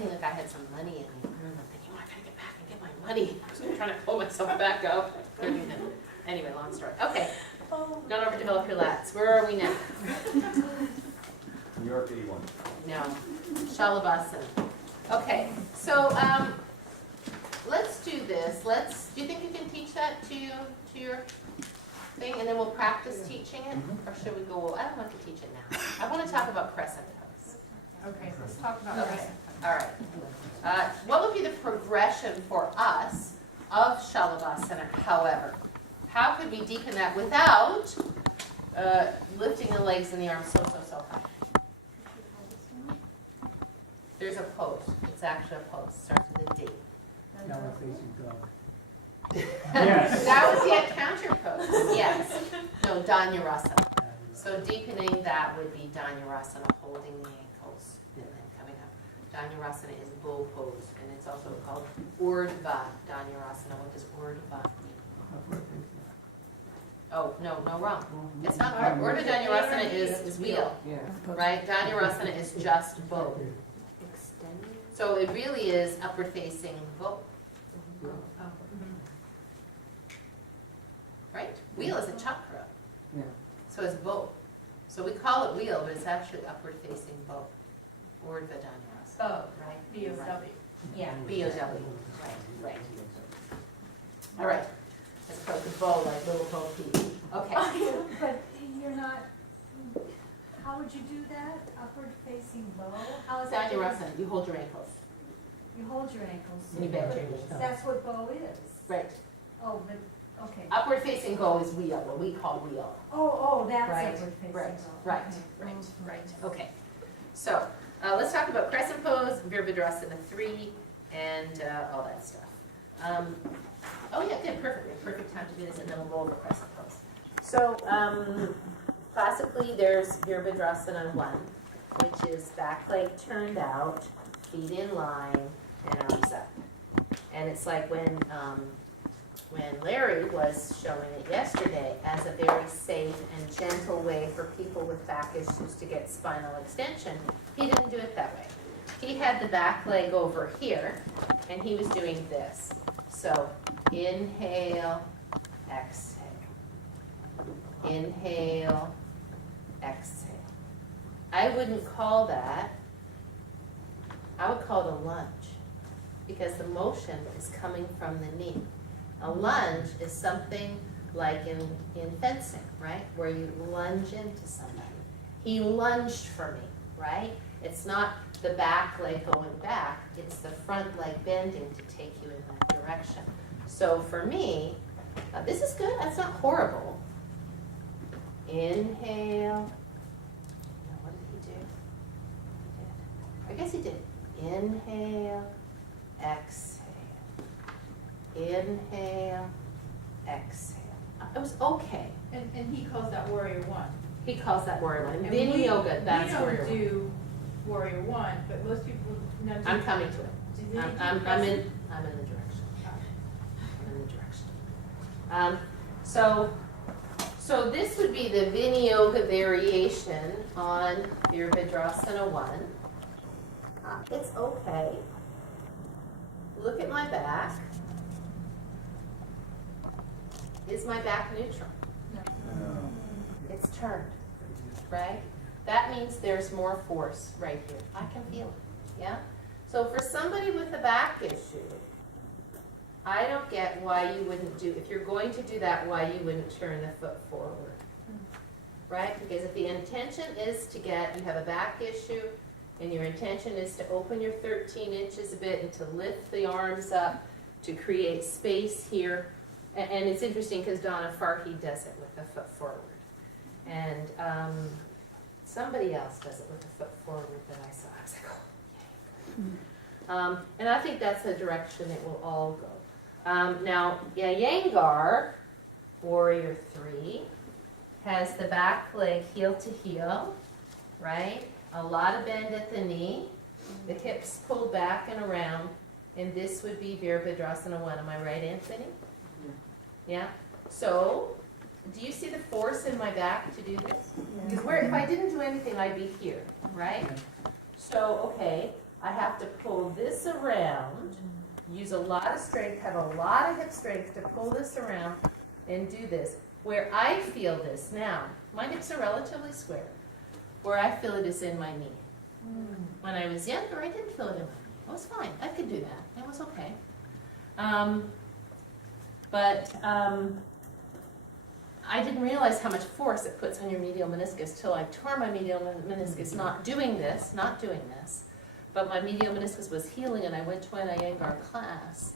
thinking like I had some money in me. And I'm thinking, oh, I gotta get back and get my money. So I'm trying to pull myself back up. Anyway, long story. Okay. Don't overdevelop your lats. Where are we now? New York 81. No. Shalabhasana. Okay. So let's do this. Do you think you can teach that to your thing, and then we'll practice teaching it, or should we go? I don't want to teach it now. I want to talk about crescent pose. Okay, let's talk about Okay. crescent. All right. What would be the progression for us of Shalabhasana, however? How could we deepen that without lifting the legs and the arms so high? There's a pose. It's actually a pose. Starts with a D. Downward facing dog. Yes. That would be a counter pose. Yes. No, Dhanurasana. So deepening that would be Dhanurasana, holding the ankles and then coming up. Dhanurasana is bull pose, and it's also called Urdhva Dhanurasana. What does Urdhva mean? Oh, no, wrong. It's not hard. Urdhva Dhanurasana is wheel, Yeah. right? Dhanurasana is just bow. So it really is upward facing bow. Right? Wheel is a chakra. Yeah. So it's bow. So we call it wheel, but it's actually upward facing bow. Urdhva Dhanurasana. Bow, Right? B-O-W. Yeah. B-O-W. Right. All right. As opposed to bow, like little bow piece. Okay. But you're not, how would you do that? Upward facing bow? How is that? Dhanurasana, you hold your ankles. You hold your ankles. And you bend your knees. That's what bow is. Right. Oh, but, okay. Upward facing bow is wheel, what we call wheel. Oh, that's Right, upward facing right, bow. right, Okay. right. Okay. So let's talk about crescent pose, Virabhadrasana 3, and all that stuff. Oh yeah, good, perfect. We have perfect time to do this, and then we'll go over crescent pose. So classically, there's Virabhadrasana 1, which is back leg turned out, feet in line, and arms up. And it's like when Larry was showing it yesterday as a very safe and gentle way for people with back issues to get spinal extension, he didn't do it that way. He had the back leg over here, and he was doing this. So inhale, exhale. Inhale, exhale. I wouldn't call that, I would call it a lunge, because the motion is coming from the knee. A lunge is something like in fencing, right? Where you lunge into somebody. He lunged for me, right? It's not the back leg going back, it's the front leg bending to take you in that direction. So for me, this is good, that's not horrible. Inhale. Now what did he do? I guess he did. Inhale, exhale. Inhale, exhale. It was okay. And he calls that warrior one. He calls that warrior one. And Vinyasa we- yoga, that's warrior We one. don't do warrior one, but most people. I'm coming to it. Do they do I'm in crescent? the direction. I'm in the direction. So this would be the Vinyasa variation on Virabhadrasana 1. It's okay. Look at my back. Is my back neutral? It's turned, right? That means there's more force right here. I can feel it, yeah? So for somebody with a back issue, I don't get why you wouldn't do, if you're going to do that, why you wouldn't turn the foot forward, right? Because if the intention is to get, you have a back issue, and your intention is to open your 13 inches a bit and to lift the arms up to create space here. And it's interesting because Donna Farhi does it with the foot forward. And somebody else does it with the foot forward that I saw. I was like, oh, yay. And I think that's the direction it will all go. Now, Iyengar, Warrior 3, has the back leg heel to heel, right? A lot of bend at the knee, the hips pulled back and around, and this would be Virabhadrasana 1. Am I right, Anthony? Yeah? So, do you see the force in my back to do this? Because if I didn't do anything, I'd be here, right? So, okay, I have to pull this around, use a lot of strength, have a lot of hip strength to pull this around and do this. Where I feel this now, my hips are relatively square. Where I feel it is in my knee. When I was younger, I didn't feel it in my knee. It was fine. I could do that. It was okay. I didn't realize how much force it puts on your medial meniscus till I tore my medial meniscus not doing this. But my medial meniscus was healing and I went to an Iyengar class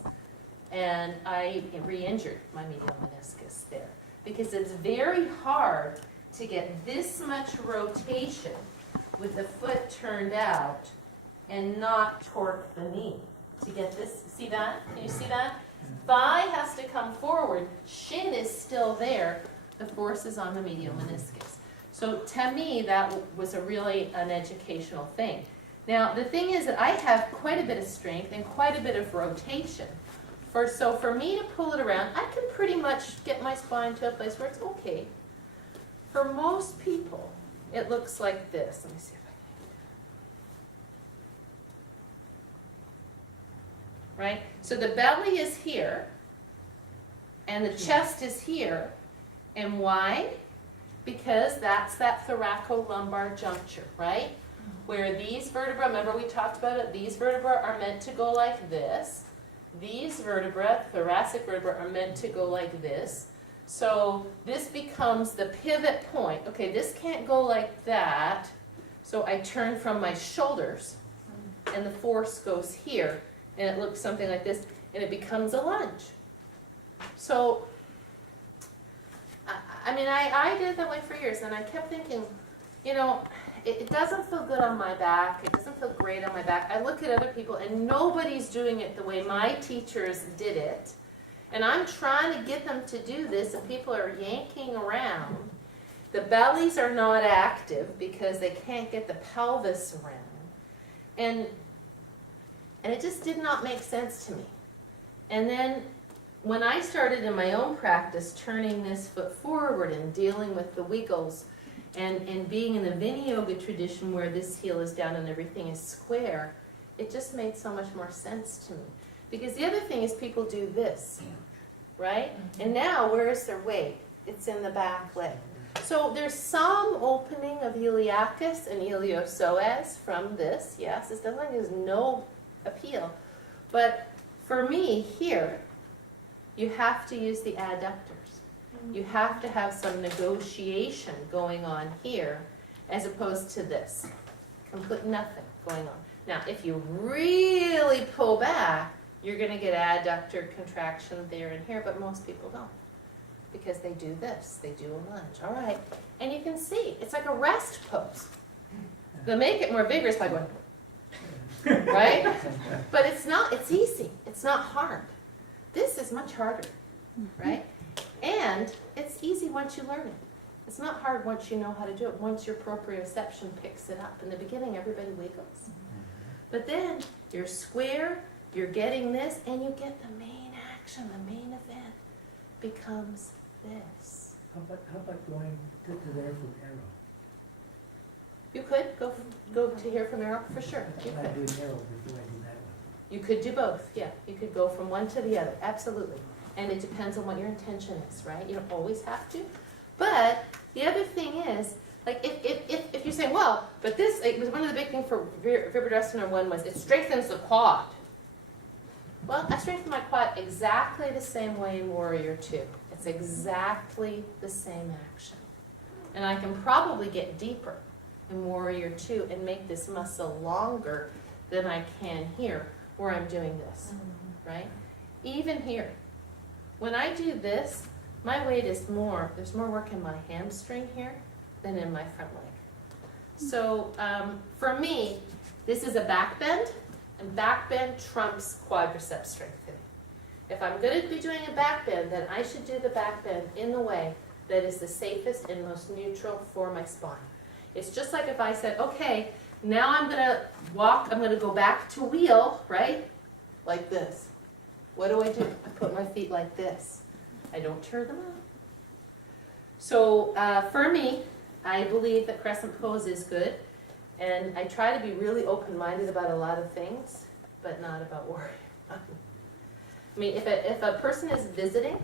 and I re-injured my medial meniscus there. Because it's very hard to get this much rotation with the foot turned out and not torque the knee. To get this, see that? Can you see that? Thigh has to come forward, shin is still there, the force is on the medial meniscus. So to me, that was an educational thing. Now, the thing is that I have quite a bit of strength and quite a bit of rotation. So for me to pull it around, I can pretty much get my spine to a place where it's okay. For most people, it looks like this. Let me see if I can. Right? So the belly is here, and the chest is here. And why? Because that's that thoracolumbar juncture, right? Where these vertebrae, remember we talked about it, these vertebrae are meant to go like this. These vertebrae, thoracic vertebrae, are meant to go like this. So this becomes the pivot point. Okay, this can't go like that. So I turn from my shoulders, and the force goes here, and it looks something like this, and it becomes a lunge. So, I did it that way for years, and I kept thinking, it doesn't feel good on my back. It doesn't feel great on my back. I look at other people, and nobody's doing it the way my teachers did it. And I'm trying to get them to do this, and people are yanking around. The bellies are not active because they can't get the pelvis around. And it just did not make sense to me. And then when I started in my own practice, turning this foot forward and dealing with the wiggles, and being in the Vinyasa tradition where this heel is down and everything is square, it just made so much more sense to me. Because the other thing is people do this, right? And now, where is their weight? It's in the back leg. So there's some opening of iliacus and iliopsoas from this, yes. It's definitely there's no appeal. But for me, here, you have to use the adductors. You have to have some negotiation going on here as opposed to this. Complete nothing going on. Now, if you really pull back, you're going to get adductor contraction there and here, but most people don't because they do this. They do a lunge. All right. And you can see, it's like a rest pose. They'll make it more vigorous by going, right? But it's not, it's easy. It's not hard. This is much harder, right? And it's easy once you learn it. It's not hard once you know how to do it, once your proprioception picks it up. In the beginning, everybody wiggles. But then you're square, you're getting this, and you get the main action, the main event becomes this. How about going to there from arrow? You could go to here from arrow, for sure. You I could. do arrow before I do that one. You could do both, yeah. You could go from one to the other, absolutely. And it depends on what your intention is, right? You don't always have to. But the other thing is, like if you're saying, well, but this, it was one of the big things for Vibradressner 1 was it strengthens the quad. Well, I strengthen my quad exactly the same way in Warrior 2. It's exactly the same action. And I can probably get deeper in Warrior 2 and make this muscle longer than I can here where I'm doing this, right? Even here. When I do this, my weight is more, there's more work in my hamstring here than in my front leg. So for me, this is a back bend, and back bend trumps quadricep strengthening. If I'm going to be doing a back bend, then I should do the back bend in the way that is the safest and most neutral for my spine. It's just like if I said, okay, now I'm going to walk, I'm going to go back to wheel, right? Like this. What do? I put my feet like this. I don't turn them out. So for me, I believe that crescent pose is good. And I try to be really open-minded about a lot of things, but not about worry. I mean, if a person is visiting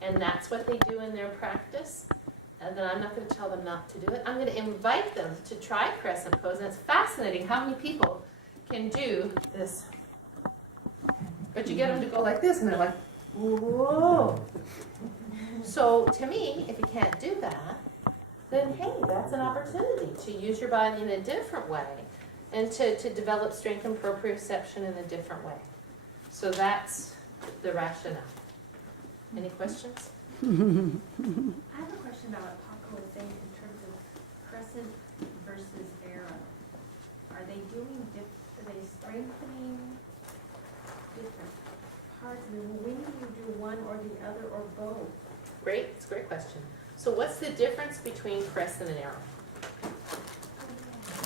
and that's what they do in their practice, then I'm not going to tell them not to do it. I'm going to invite them to try crescent pose. And it's fascinating how many people can do this. But you get them to go like this, and they're like, whoa. So to me, if you can't do that, then hey, that's an opportunity to use your body in a different way and to develop strength and proprioception in a different way. So that's the rationale. Any questions? I have a question about what Paco was saying in terms of crescent versus arrow. Are they are they strengthening different parts? I mean, when do you do one or the other or both? Great, it's a great question. So what's the difference between crescent and arrow?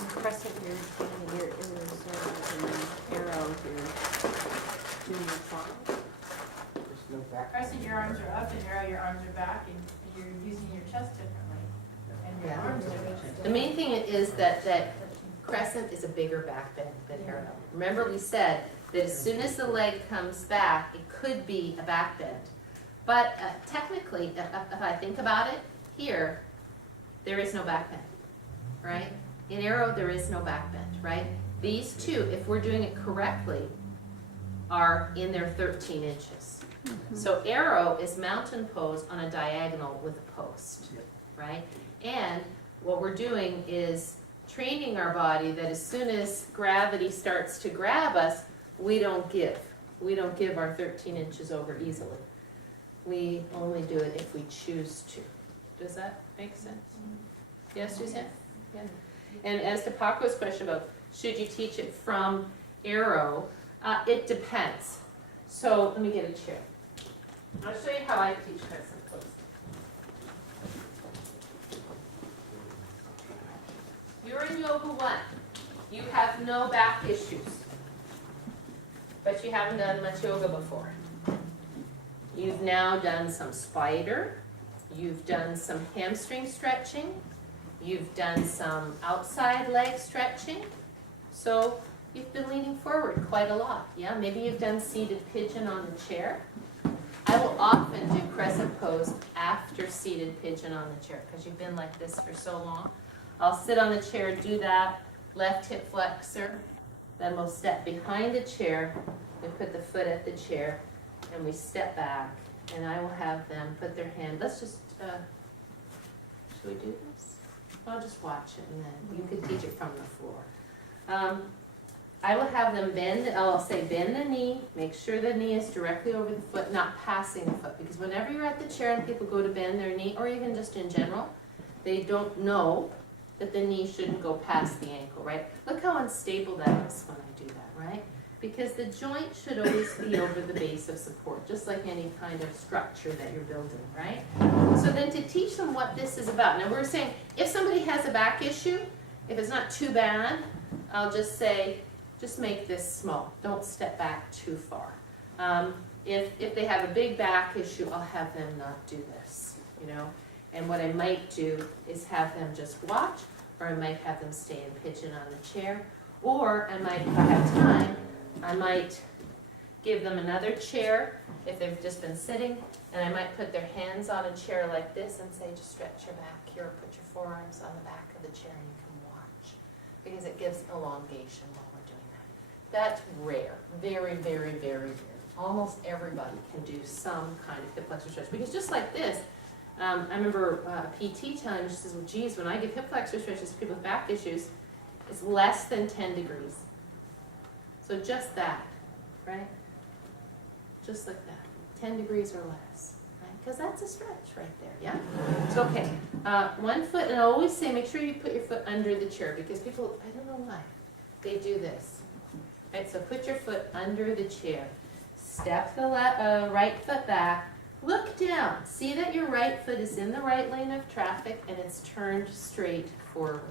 Crescent, you're taking your inner reserve, and then arrow, you're doing your farm. There's no back. Crescent, your arms are up, and arrow, your arms are back, and you're using your chest differently. And your Yeah. arms are The main thing is that crescent is a bigger back bend than arrow. Remember we said that as soon as the leg comes back, it could be a back bend. But technically, if I think about it, here, there is no back bend, right? In arrow, there is no back bend, right? These two, if we're doing it correctly, are in their 13 inches. So arrow is mountain pose on a diagonal with a post, right? And what we're doing is training our body that as soon as gravity starts to grab us, we don't give. We don't give our 13 inches over easily. We only do it if we choose to. Does that make sense? Yes, Suzanne? Yeah. And as to Paco's question about should you teach it from arrow, it depends. So let me get a chair. I'll show you how I teach crescent pose. You're in Yoga 1. You have no back issues. But you haven't done much yoga before. You've now done some spider. You've done some hamstring stretching. You've done some outside leg stretching. So you've been leaning forward quite a lot. Yeah, maybe you've done seated pigeon on the chair. I will often do crescent pose after seated pigeon on the chair because you've been like this for so long. I'll sit on the chair, do that, left hip flexor. Then we'll step behind the chair. We put the foot at the chair and we step back. And I will have them put their hand, let's just, should we do this? I'll just watch it and then you can teach it from the floor. I will have them bend, I'll say bend the knee, make sure the knee is directly over the foot, not passing the foot. Because whenever you're at the chair and people go to bend their knee, or even just in general, they don't know that the knee shouldn't go past the ankle, right? Look how unstable that is when I do that, right? Because the joint should always be over the base of support, just like any kind of structure that you're building, right? So then to teach them what this is about. Now we're saying, if somebody has a back issue, if it's not too bad, I'll just say, just make this small. Don't step back too far. If they have a big back issue, I'll have them not do this, you know? And what I might do is have them just watch, or I might have them stay in pigeon on the chair, or I might, if I have time, I might give them another chair if they've just been sitting, and I might put their hands on a chair like this and say, just stretch your back here, or put your forearms on the back of the chair and you can watch, because it gives elongation while we're doing that. That's rare, very, very, very rare. Almost everybody can do some kind of hip flexor stretch, because just like this, I remember a PT telling me, she says, well, geez, when I give hip flexor stretches to people with back issues, it's less than 10 degrees. So just that, right? Just like that, 10 degrees or less, right? Because that's a stretch right there, yeah? So, okay, 1 foot, and I always say, make sure you put your foot under the chair, because people, I don't know why, they do this. Right, so put your foot under the chair. Step the right foot back. Look down. See that your right foot is in the right lane of traffic and it's turned straight forward.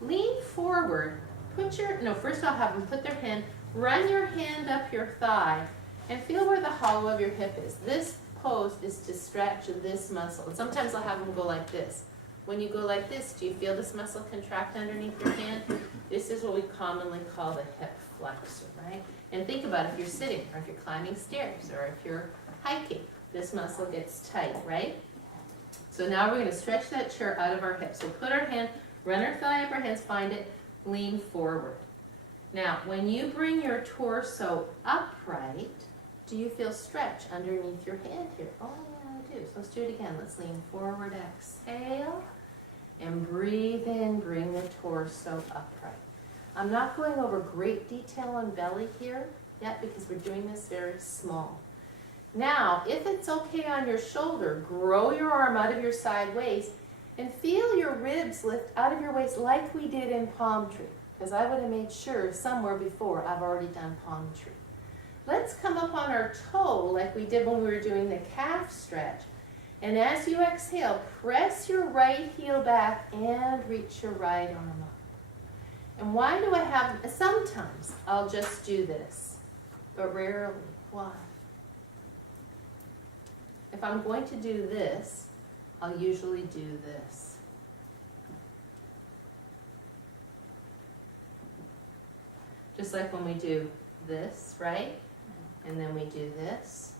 Lean forward. First I'll have them put their hand, run your hand up your thigh and feel where the hollow of your hip is. This pose is to stretch this muscle. And sometimes I'll have them go like this. When you go like this, do you feel this muscle contract underneath your hand? This is what we commonly call the hip flexor, right? And think about if you're sitting, or if you're climbing stairs, or if you're hiking, this muscle gets tight, right? So now we're gonna stretch that chair out of our hips. So put our hand, run our thigh up our hands, find it, lean forward. Now, when you bring your torso upright, do you feel stretch underneath your hand here? Oh yeah, I do. So let's do it again. Let's lean forward, exhale, and breathe in, bring the torso upright. I'm not going over great detail on belly here yet because we're doing this very small. Now, if it's okay on your shoulder, grow your arm out of your side waist and feel your ribs lift out of your waist like we did in palm tree. Because I would have made sure somewhere before I've already done palm tree. Let's come up on our toe like we did when we were doing the calf stretch. And as you exhale, press your right heel back and reach your right arm up. And why do I have, sometimes I'll just do this, but rarely. Why? If I'm going to do this, I'll usually do this. Just like when we do this, right? And then we do this.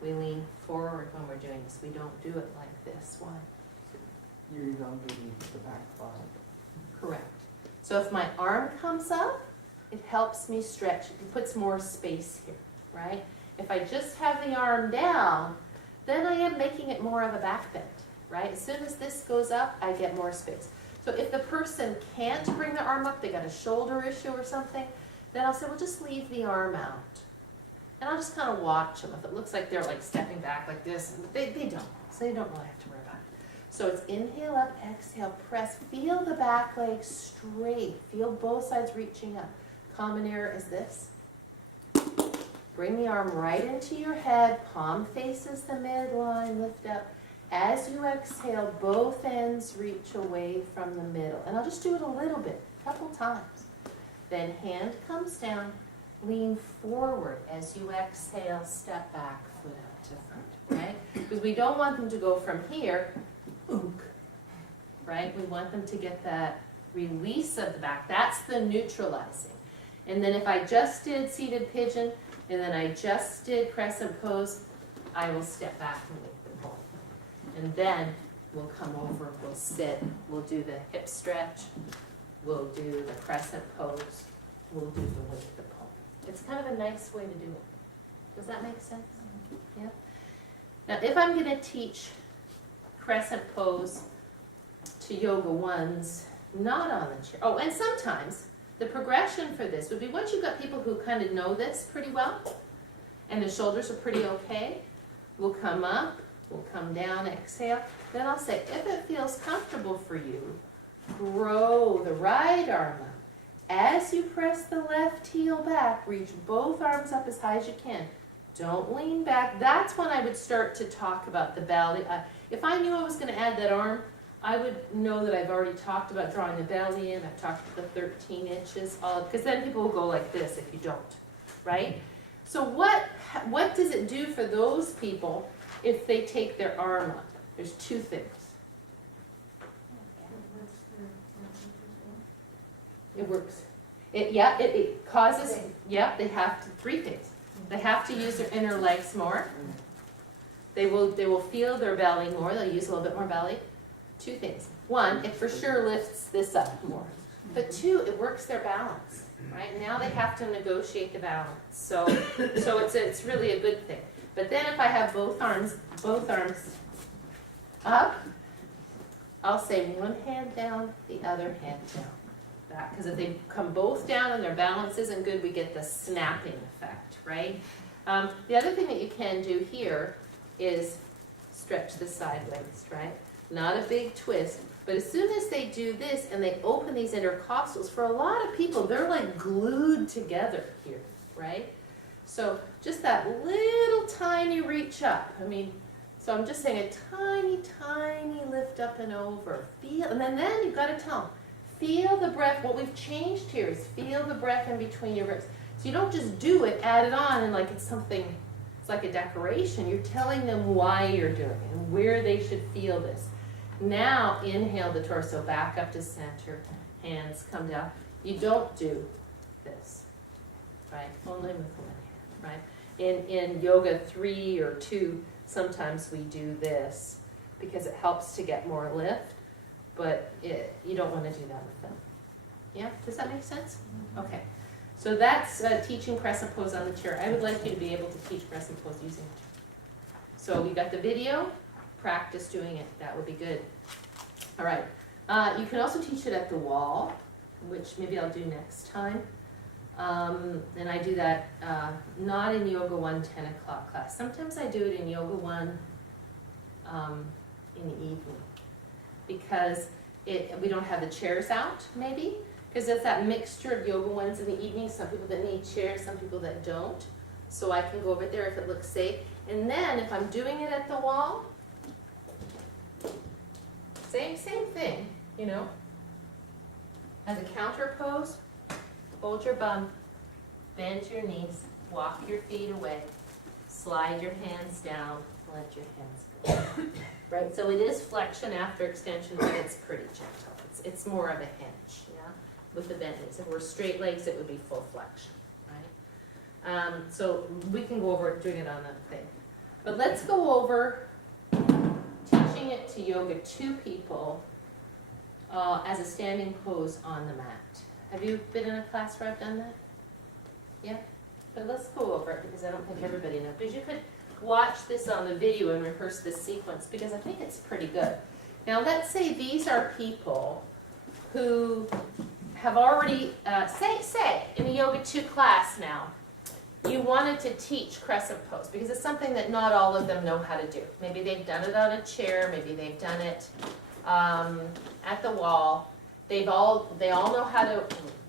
We lean forward when we're doing this. We don't do it like this. Why? You're elongating the back body. Correct. So if my arm comes up, it helps me stretch. It puts more space here, right? If I just have the arm down, then I am making it more of a back bend, right? As soon as this goes up, I get more space. So if the person can't bring their arm up, they got a shoulder issue or something, then I'll say, well, just leave the arm out. And I'll just kind of watch them. If it looks like they're like stepping back like this, they don't. So they don't really have to worry about it. So it's inhale up, exhale, press. Feel the back leg straight. Feel both sides reaching up. Common error is this. Bring the arm right into your head. Palm faces the midline. Lift up. As you exhale, both ends reach away from the middle. And I'll just do it a little bit, a couple times. Then hand comes down. Lean forward as you exhale, step back, foot up to front, right? Because we don't want them to go from here, right? We want them to get that release of the back. That's the neutralizing. And then if I just did seated pigeon, and then I just did crescent pose, I will step back and lift the pole. And then we'll come over, we'll sit, we'll do the hip stretch, we'll do the crescent pose, we'll do the lift the pole. It's kind of a nice way to do it. Does that make sense? Yeah. Now, if I'm going to teach crescent pose to yoga ones, not on the chair. Oh, and sometimes the progression for this would be once you've got people who kind of know this pretty well, and the shoulders are pretty okay, we'll come up, we'll come down, exhale. Then I'll say, if it feels comfortable for you, grow the right arm up. As you press the left heel back, reach both arms up as high as you can. Don't lean back. That's when I would start to talk about the belly. If I knew I was going to add that arm, I would know that I've already talked about drawing the belly in. I've talked about the 13 inches, because then people will go like this if you don't, right? So what does it do for those people if they take their arm up? There's two things. It works. It causes, they have to, three things. They have to use their inner legs more. They will feel their belly more. They'll use a little bit more belly. Two things. One, it for sure lifts this up more. But two, it works their balance. Right? Now they have to negotiate the balance. So it's really a good thing. But then if I have both arms up, I'll say one hand down, the other hand down. Because if they come both down and their balance isn't good, we get the snapping effect, right? The other thing that you can do here is stretch the side legs, right? Not a big twist, but as soon as they do this and they open these intercostals, for a lot of people, they're like glued together here, right? So just that little tiny reach up. So I'm just saying a tiny, tiny lift up and over. Feel, and then you've got to tell them, feel the breath. What we've changed here is feel the breath in between your ribs. So you don't just do it, add it on, and like it's something, it's like a decoration. You're telling them why you're doing it and where they should feel this. Now inhale the torso back up to center, hands come down. You don't do this, right? Only with one hand, right? In yoga 3 or 2, sometimes we do this because it helps to get more lift, but you don't want to do that with them. Yeah, does that make sense? Okay, so that's teaching crescent pose on the chair. I would like you to be able to teach crescent pose using the chair. So we got the video, practice doing it, that would be good. All right, you can also teach it at the wall, which maybe I'll do next time. And I do that not in Yoga 1 10 o'clock class. Sometimes I do it in Yoga 1 in the evening because we don't have the chairs out, maybe, because it's that mixture of Yoga 1s in the evening, some people that need chairs, some people that don't. So I can go over there if it looks safe. And then if I'm doing it at the wall, same thing, you know. As a counter pose, hold your bum, bend your knees, walk your feet away, slide your hands down, let your hands go. Right, so it is flexion after extension, but it's pretty gentle. It's more of a hinge, yeah, with the bent knees. If we're straight legs, it would be full flexion, right? So we can go over doing it on that thing. But let's go over teaching it to yoga 2 people as a standing pose on the mat. Have you been in a class where I've done that? Yeah? But let's go over it because I don't think everybody knows. Because you could watch this on the video and rehearse this sequence because I think it's pretty good. Now let's say these are people who have already, say in a Yoga 2 class now, you wanted to teach crescent pose because it's something that not all of them know how to do. Maybe they've done it on a chair, maybe they've done it at the wall. They all know how to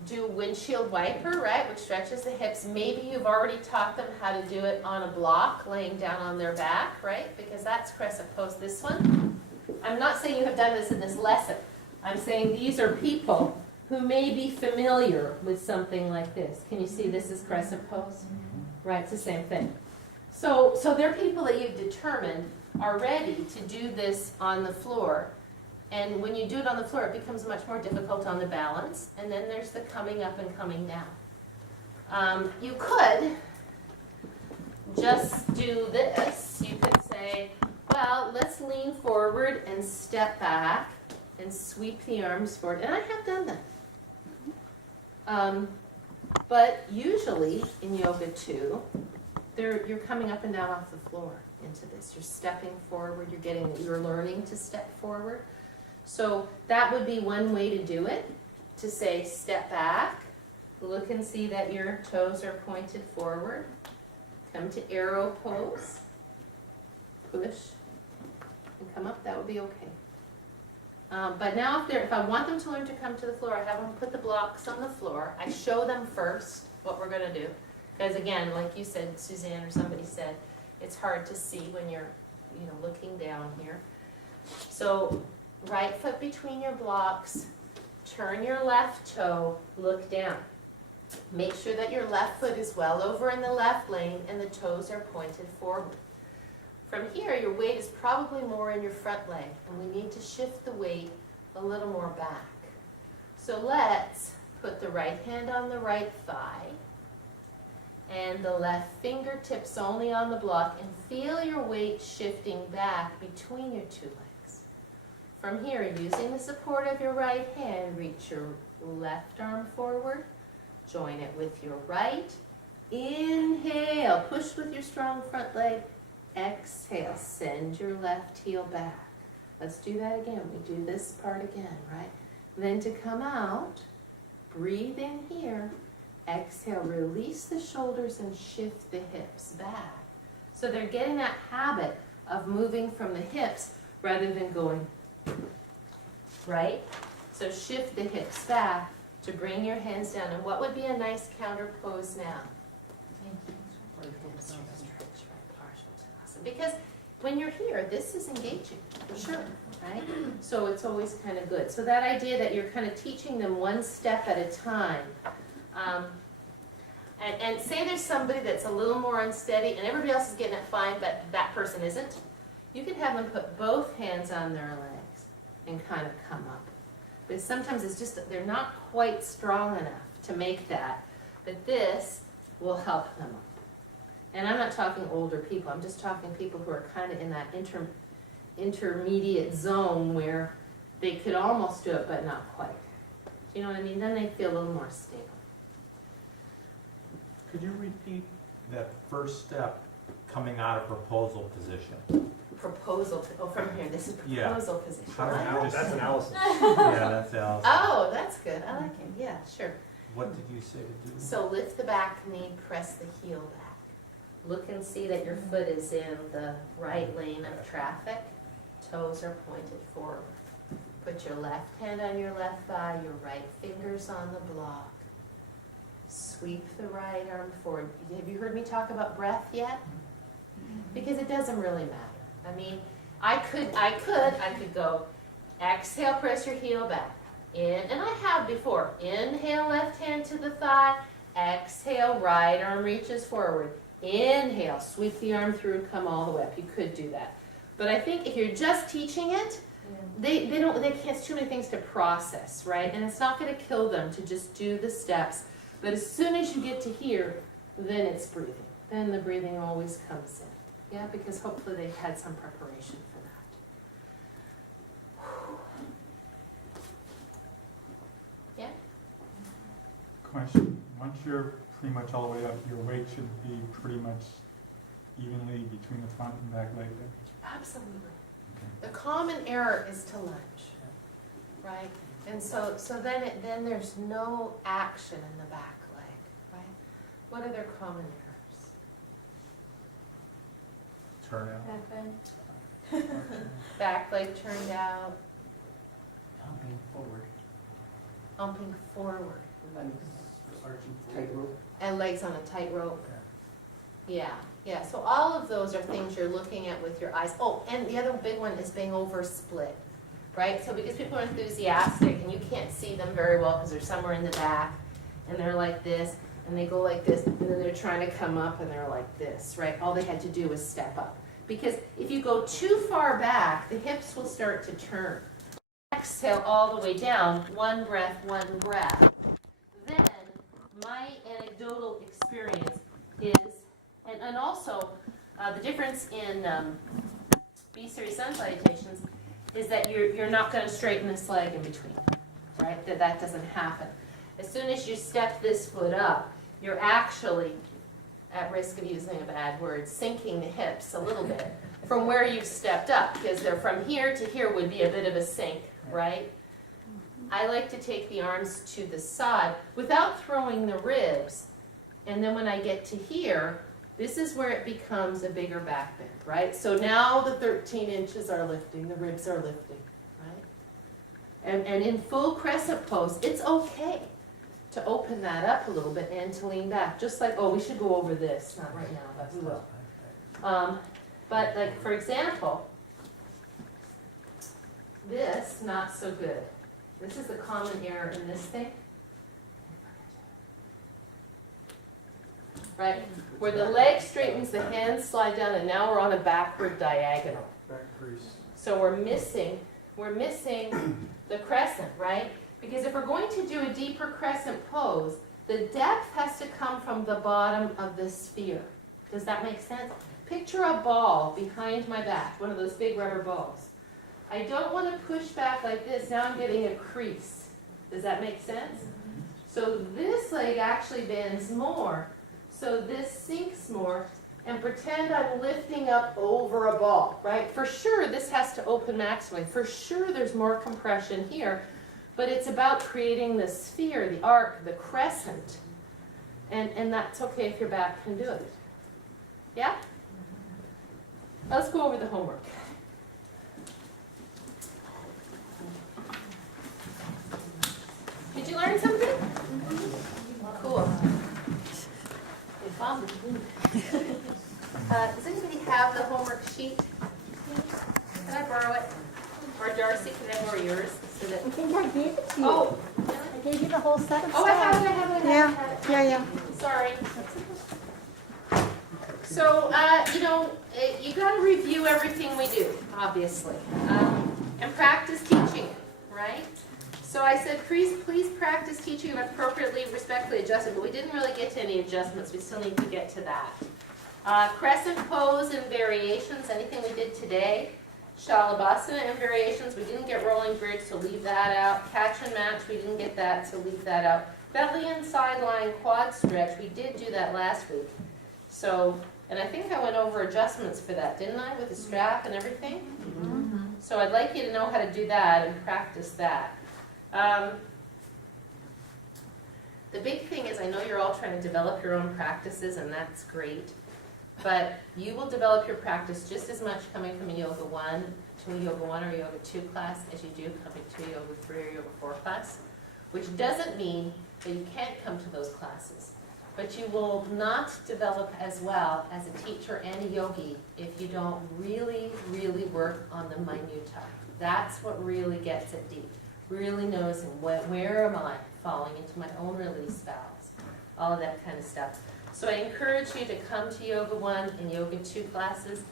do windshield wiper, right, which stretches the hips. Maybe you've already taught them how to do it on a block, laying down on their back, right, because that's crescent pose, this one. I'm not saying you have done this in this lesson. I'm saying these are people who may be familiar with something like this. Can you see this is crescent pose? Right, it's the same thing. So they're people that you've determined are ready to do this on the floor. And when you do it on the floor, it becomes much more difficult on the balance. And then there's the coming up and coming down. You could just do this. You could say, well, let's lean forward and step back and sweep the arms forward. And I have done that. But usually in Yoga 2, you're coming up and down off the floor into this. You're stepping forward. You're learning to step forward. So that would be one way to do it, to say step back, look and see that your toes are pointed forward, come to arrow pose, push, and come up. That would be okay. But now if I want them to learn to come to the floor, I have them put the blocks on the floor. I show them first what we're going to do. Because again, like you said, Suzanne or somebody said, it's hard to see when you're looking down here. So right foot between your blocks, turn your left toe, look down. Make sure that your left foot is well over in the left lane and the toes are pointed forward. From here, your weight is probably more in your front leg, and we need to shift the weight a little more back. So let's put the right hand on the right thigh and the left fingertips only on the block, and feel your weight shifting back between your 2 legs. From here, using the support of your right hand, reach your left arm forward, join it with your right. Inhale, push with your strong front leg. Exhale, send your left heel back. Let's do that again. We do this part again, right? Then to come out, breathe in here. Exhale, release the shoulders and shift the hips back. So they're getting that habit of moving from the hips rather than going, right? So shift the hips back to bring your hands down. And what would be a nice counter pose now? Because when you're here, this is engaging, for sure, right? So it's always kind of good. So that idea that you're kind of teaching them one step at a time. And say there's somebody that's a little more unsteady and everybody else is getting it fine, but that person isn't. You can have them put both hands on their legs and kind of come up. But sometimes it's just, they're not quite strong enough to make that, but this will help them up. And I'm not talking older people, I'm just talking people who are kind of in that intermediate zone where they could almost do it, but not quite. Do you know what I mean? Then they feel a little more stable. Could you repeat that first step, coming out of proposal position? Proposal, from here, this is Yeah. proposal position. How do you just- That's analysis. Yeah, that's Allison. Oh, that's good, I like it, yeah, sure. What did you say to do? So lift the back knee, press the heel back. Look and see that your foot is in the right lane of traffic. Toes are pointed forward. Put your left hand on your left thigh, your right fingers on the block. Sweep the right arm forward. Have you heard me talk about breath yet? Because it doesn't really matter. I mean, I could go, exhale, press your heel back. In, and I have before. Inhale, left hand to the thigh. Exhale, right arm reaches forward. Inhale, sweep the arm through and come all the way up. You could do that. But I think if you're just teaching it, they can't, too many things to process, right? And it's not going to kill them to just do the steps. But as soon as you get to here, then it's breathing. Then the breathing always comes in. Yeah, because hopefully they've had some preparation for that. Yeah? Question, once you're pretty much all the way up, your weight should be pretty much evenly between the front and back leg then? Absolutely. The common error is to lunge, right? And so then there's no action in the back leg, right? What are their common errors? Turn out. Back leg turned out, Humping forward. humping forward, Tightrope. and legs on a tightrope. Yeah, yeah. So all of those are things you're looking at with your eyes. Oh, and the other big one is being over split, right? So because people are enthusiastic and you can't see them very well because they're somewhere in the back, and they're like this, and they go like this, and then they're trying to come up and they're like this, right? All they had to do was step up. Because if you go too far back, the hips will start to turn. Exhale all the way down, one breath, one breath. Then my anecdotal experience is, and also the difference in B-series sun salutations is that you're not going to straighten this leg in between, right? That doesn't happen. As soon as you step this foot up, you're actually, at risk of using a bad word, sinking the hips a little bit from where you've stepped up, because they're from here to here would be a bit of a sink, right? I like to take the arms to the side without throwing the ribs, and then when I get to here, this is where it becomes a bigger back bend, right? So now the 13 inches are lifting, the ribs are lifting, right? And in full crescent pose, it's okay to open that up a little bit and to lean back. Just like, oh, we should go over this, not right now, but we will. But like, for example, this, not so good. This is the common error in this thing. Right? Where the leg straightens, the hands slide down, and now we're on a backward diagonal. Back crease. So we're missing the crescent, right? Because if we're going to do a deeper crescent pose, the depth has to come from the bottom of the sphere. Does that make sense? Picture a ball behind my back, one of those big rubber balls. I don't want to push back like this. Now I'm getting a crease. Does that make sense? So this leg actually bends more. So this sinks more. And pretend I'm lifting up over a ball, right? For sure, this has to open maximally. For sure, there's more compression here. But it's about creating the sphere, the arc, the crescent. And that's okay if your back can do it. Yeah? Let's go over the homework. Did you learn something? Cool. Good fun. Does anybody have the homework sheet? Can I borrow it? Or Darcy, can I borrow yours? So that... I think I gave it to you. Oh, I gave you the whole set of stuff. oh, I have it. Yeah. Sorry. So, you got to review everything we do, obviously, and practice teaching right? So I said, please practice teaching appropriately, respectfully adjusted, but we didn't really get to any adjustments. We still need to get to that. Crescent pose and variations, anything we did today. Shalabhasana and variations, we didn't get rolling bridge, so leave that out. Catch and match, we didn't get that, so leave that out. Belly and sideline quad stretch, we did do that last week. So, and I think I went over adjustments for that, didn't I, with the strap and everything? So I'd like you to know how to do that and practice that. The big thing is, I know you're all trying to develop your own practices, and that's great. But you will develop your practice just as much coming from a Yoga 1 to a Yoga 1 or a Yoga 2 class as you do coming to a Yoga 3 or Yoga 4 class. Which doesn't mean that you can't come to those classes. But you will not develop as well as a teacher and a yogi if you don't really, really work on the minutia. That's what really gets it deep. Really knows where am I falling into my own release valves. All of that kind of stuff. So I encourage you to come to Yoga 1 and Yoga 2 classes.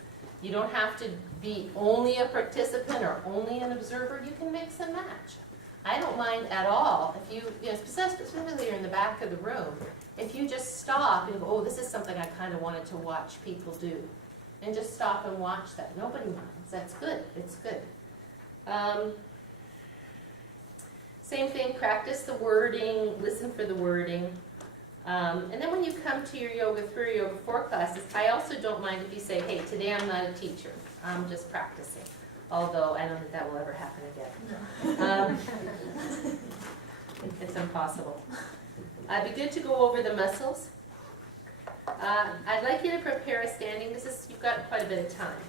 You don't have to be only a participant or only an observer. You can mix and match. I don't mind at all if you know, specifically you're in the back of the room, if you just stop and go, oh, this is something I kind of wanted to watch people do. And just stop and watch that. Nobody minds. That's good. It's good. Same thing, practice the wording, listen for the wording. And then when you come to your Yoga 3 or Yoga 4 classes, I also don't mind if you say, hey, today I'm not a teacher, I'm just practicing. Although I don't think that will ever happen again. It's impossible. It'd be good to go over the muscles. I'd like you to prepare a standing, you've got quite a bit of time.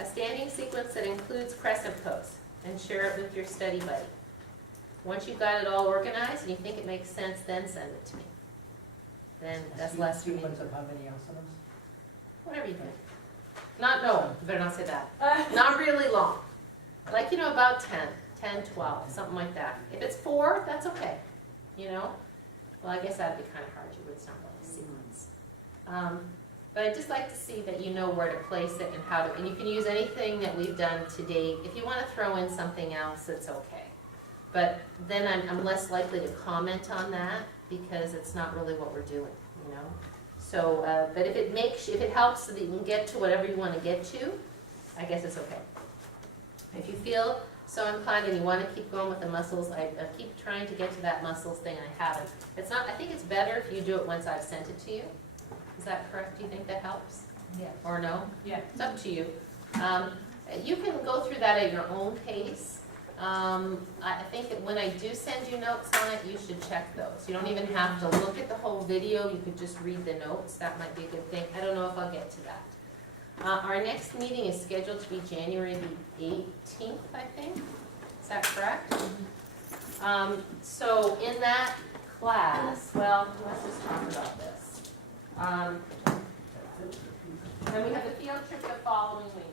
A standing sequence that includes crescent pose, and share it with your study buddy. Once you've got it all organized and you think it makes sense, then send it to me. Then that's less for me. Sequence of how many asanas? Whatever you think. No, you better not say that. Not really long. Like, about 10, 12, something like that. If it's 4, that's okay. Well, I guess that'd be kind of hard. It's not really a sequence. But I'd just like to see that you know where to place it and how to, and you can use anything that we've done to date. If you want to throw in something else, it's okay. But then I'm less likely to comment on that because it's not really what we're doing, So, but if it helps so that you can get to whatever you want to get to, I guess it's okay. If you feel so inclined and you want to keep going with the muscles, I keep trying to get to that muscles thing, and I haven't. I think it's better if you do it once I've sent it to you. Is that correct? Do you think that helps? Yeah. Or no? Yeah. It's up to you. You can go through that at your own pace. I think that when I do send you notes on it, you should check those. You don't even have to look at the whole video. You could just read the notes. That might be a good thing. I don't know if I'll get to that. Our next meeting is scheduled to be January the 18th, I think. Is that correct? So in that class, well, let's just talk about this. Then we have the field trip the following week.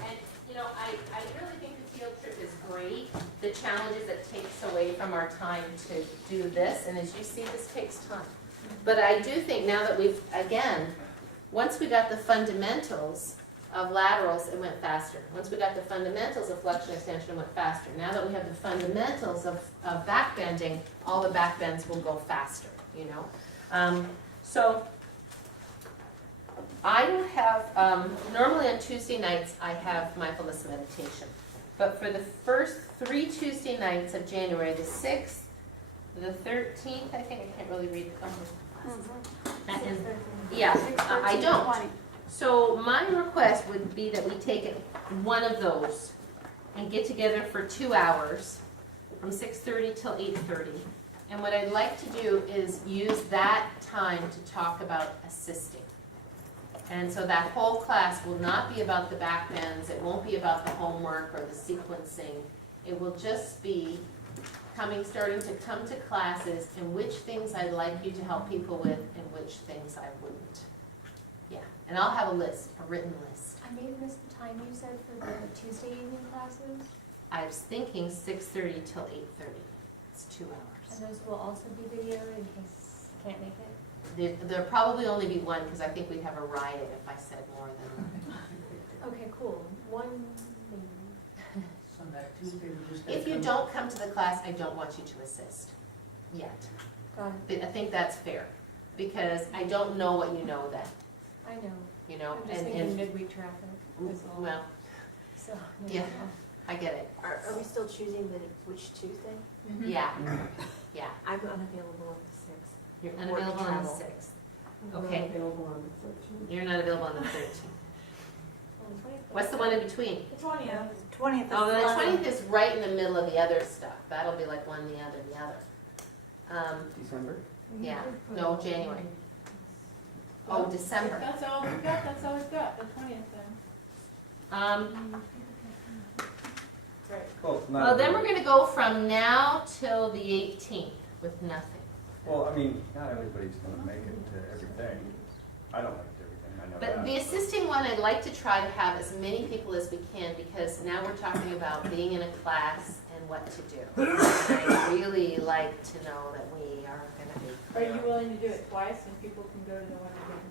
And, I really think the field trip is great. The challenges it takes away from our time to do this, and as you see, this takes time. But I do think now that once we got the fundamentals of laterals, it went faster. Once we got the fundamentals of flexion extension, it went faster. Now that we have the fundamentals of back bending, all the back bends will go faster, So I will have, normally on Tuesday nights, I have mindfulness meditation. But for the first 3 Tuesday nights of January, the 6th, the 13th, I think, I can't really read I don't. So my request would be that we take one of those and get together for 2 hours from 6:30 till 8:30. And what I'd like to do is use that time to talk about assisting. And so that whole class will not be about the back bends. It won't be about the homework or the sequencing. It will just be starting to come to classes and which things I'd like you to help people with and which things I wouldn't. Yeah, and I'll have a written list. I may have missed the time you said for the Tuesday evening classes. I was thinking 6:30 till 8:30. It's 2 hours. And those will also be videoed in case I can't make it? There'll probably only be one because I think we'd have a riot if I said more than one. Okay, cool. One thing. So that Tuesday, we just. If you don't come to the class, I don't want you to assist yet. Got it. I think that's fair, because I don't know what you know then, I know. you know, I'm just thinking midweek traffic, is all. well, So. yeah. I get it. Are we still choosing which Tuesday? Yeah, yeah. I'm unavailable on the sixth. You're Work unavailable on the travel. sixth. I'm Okay. not available on the 13th. You're not available on the 13th. What's the one in between? The 20th. 20th. Oh, the 20th is right in the middle of the other stuff. That'll be like one, the other. December? Yeah, no, January. Oh, December. That's all we've got, the 20th then. Right. Well, then we're gonna go from now till the 18th with nothing. Well, I mean, not everybody's gonna make it to everything. I don't like everything, I know But that. the assisting one, I'd like to try to have as many people as we can, because now we're talking about being in a class and what to do. I'd really like to know that we are gonna be Are clear. you willing to do it twice and people can go to the one that they can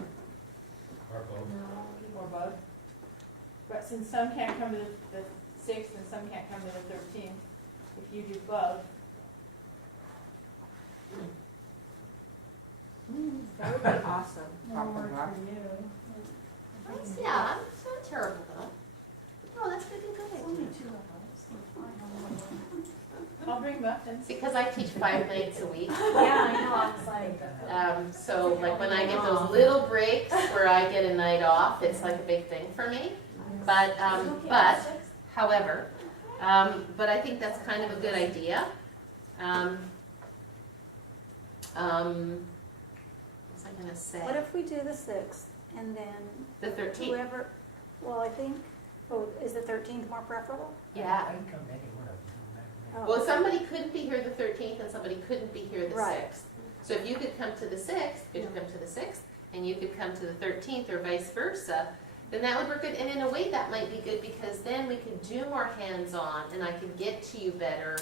go Or both. to? Or both? But since some can't come to the 6th and some can't come to the 13th, if you do both, That would be awesome. More work for you. Yeah, it's not terrible though. Oh, that's gonna be Only good. 2 of us. so I I'll bring muffins. Because I teach 5 nights a week. don't know. Yeah, I know, I was like. So like when I get those little breaks where I get a night off, it's like a big thing for me. But however, but I think that's kind of a good idea. What's I gonna say? What if we do the 6th and then The 13th, whoever, well, I think, is the 13th more preferable? yeah. I can come anywhere. Oh, Well, okay. somebody couldn't be here the 13th and somebody couldn't be here the Right. 6th. So if you could come to the 6th, could you come to the 6th, and you could come to the 13th or vice versa, then that would work good. And in a way, that might be good, because then we could do more hands-on and I could get to you better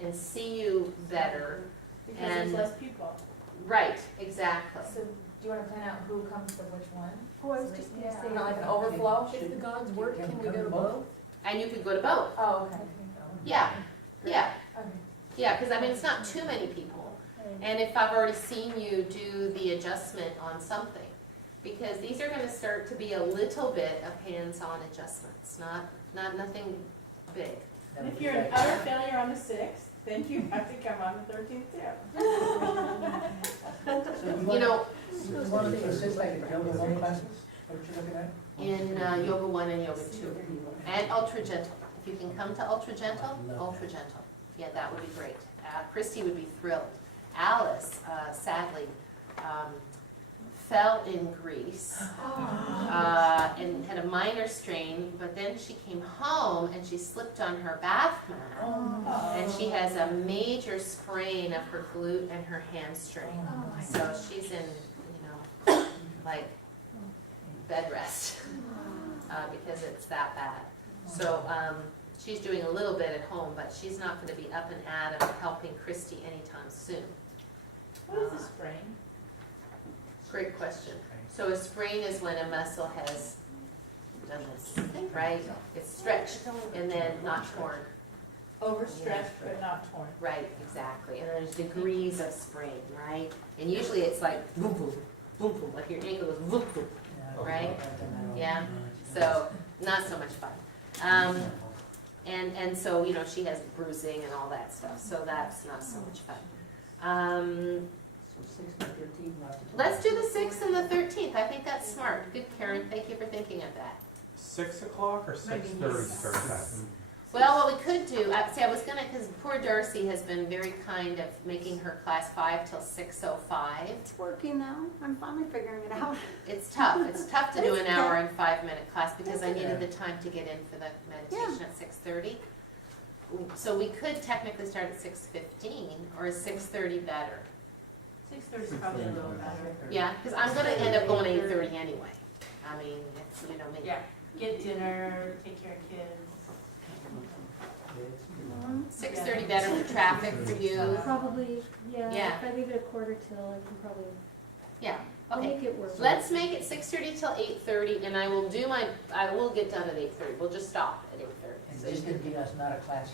and see you better. Because there's And- less people. Right, exactly. So do you want to plan out who comes to which one? Oh, I was just gonna say. Not like an overflow? If the gods work, can we go to both? And you could go to both. Oh, okay. Yeah, yeah, Okay. yeah, because I mean, it's not too many people. And if I've already seen you do the adjustment on something, because these are gonna start to be a little bit of hands-on adjustments, not nothing big. And if you're an utter failure on the 6th, then you have to come on the 13th too. You know, You want to assist like in yoga one classes? What you looking at? in Yoga 1 and Yoga 2, and Ultra Gentle. If you can come to Ultra Gentle, Ultra Gentle. Yeah, that would be great. Christy would be thrilled. Alice, sadly, fell in Greece and had a minor strain, but then she came home and she slipped on her bath mat. And she has a major sprain of her glute and her hamstring. So she's in, like bed rest because it's that bad. So she's doing a little bit at home, but she's not going to be up and at 'em helping Christy anytime soon. What is a sprain? Great question. So a sprain is when a muscle has done this, right? It's stretched and then not torn. Overstretched but not torn. Right, exactly. And there's degrees of sprain, right? And usually it's like boom, boom, boom, boom, like your ankle goes boom, boom. Right? Yeah. So not so much fun. And so, she has bruising and all that stuff, so that's not so much fun. So 6th and 13th, not to. Let's do the 6th and the 13th. I think that's smart. Good, Karen. Thank you for thinking of that. 6 o'clock or 6:30 start time? Well, what we could do, I was gonna, because poor Darcy has been very kind of making her class 5 till 6:05. It's working now. I'm finally figuring it out. It's tough. It's tough to do an hour and 5-minute class because I needed the time to get in for the meditation at 6:30. So we could technically start at 6:15, or is 6:30 better? 6:30 is probably a little better. Yeah, because I'm gonna end up going 8:30 anyway. I mean, it's, me. Yeah, get dinner, take care of kids. 6:30 better for traffic for you. Probably, yeah, Yeah. if I leave it a quarter till, I can probably. Yeah, I'll Okay, make it work. let's make it 6:30 till 8:30, and I will get done at 8:30. We'll just stop at 8:30. And So this you could can- be us not a class